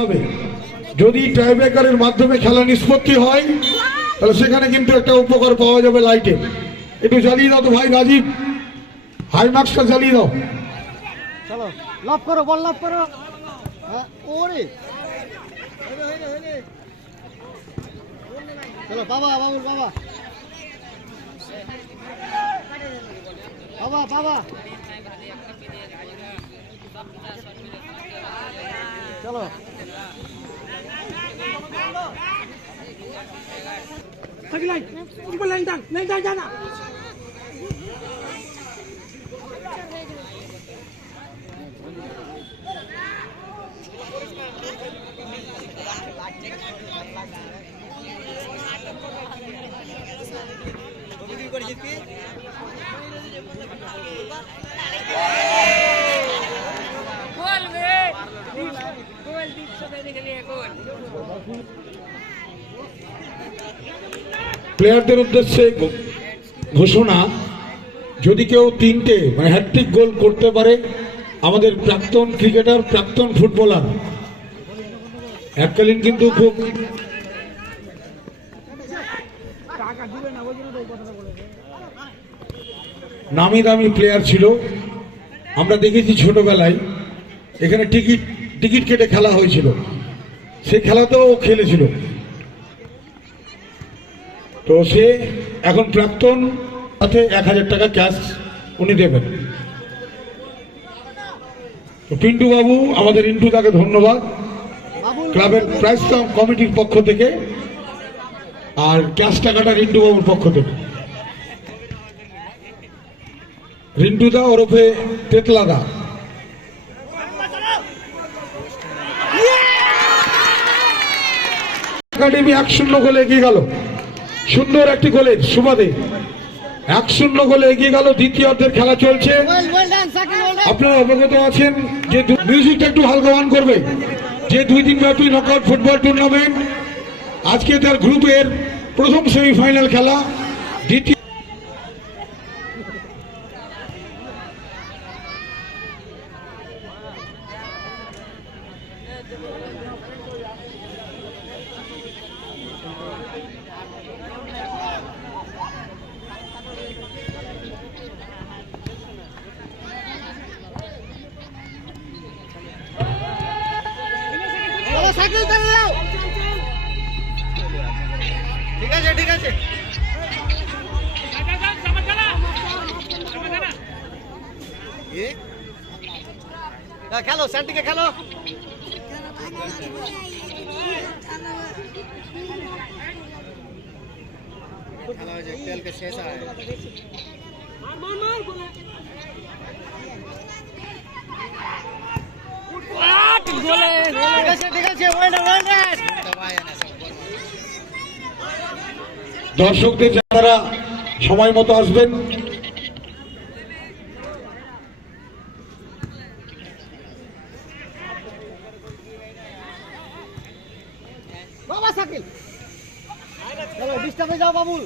হবে। যদি টাইব্রেকারের মাধ্যমে খেলা নিষ্পত্তি হয় তাহলে সেখানে কিন্তু একটা উপকার পাওয়া যাবে লাইটে। একটু জ্বালিয়ে দাও তো ভাই রাজীব, হাইমার্কসটা জ্বালিয়ে দাও। চলো লাভ করো, বল লাভ করো। ওরে চলো বাবা, বাবুল বাবা, বাবা বাবা চলো। জানা প্লেয়ারদের উদ্দেশ্যে ঘোষণা, যদি কেউ তিনটে মানে হ্যাট্রিক গোল করতে পারে, আমাদের প্রাক্তন ক্রিকেটার, প্রাক্তন ফুটবলার, এককালীন কিন্তু খুব নামি দামি প্লেয়ার ছিল, আমরা দেখেছি ছোটবেলায় এখানে টিকিট কেটে খেলা হয়েছিল, সেই খেলাতেও খেলেছিল। তো সে এখন প্রাক্তন, সাথে 1000 টাকা ক্যাশ উনি দেবেন। তো পিন্টু বাবু, আমাদের ইন্টু, তাকে ধন্যবাদ ক্লাবের প্রাইজ কমিটির পক্ষ থেকে, আর ক্যাশ টাকাটা রিন্টু বাবুর পক্ষ থেকে। রিন্টুদা ওরফে তেতলাদা। একাডেমি 1-0 গোলে এগিয়ে গেল, সুন্দর একটি গোলের সুবাদে 1-0 গোলে এগিয়ে গেল। দ্বিতীয় অর্ধের খেলা চলছে। আপনারা অবগত আছেন যে মিউজিকটা একটু হালকা অন করবে, যে 2 দিন ব্যাপী নকআউট ফুটবল টুর্নামেন্ট, আজকে তার গ্রুপের প্রথম সেমিফাইনাল খেলা। দ্বিতীয় ঠিক আছে, ঠিক আছে, খেলো স্যান্টিকে খেলো। তেলকে শেষ হয়। দর্শকদের যারা সময় মতো আসবেন, বাবা সাকিল চলো ডিস্টার্বে যাও বাবুল।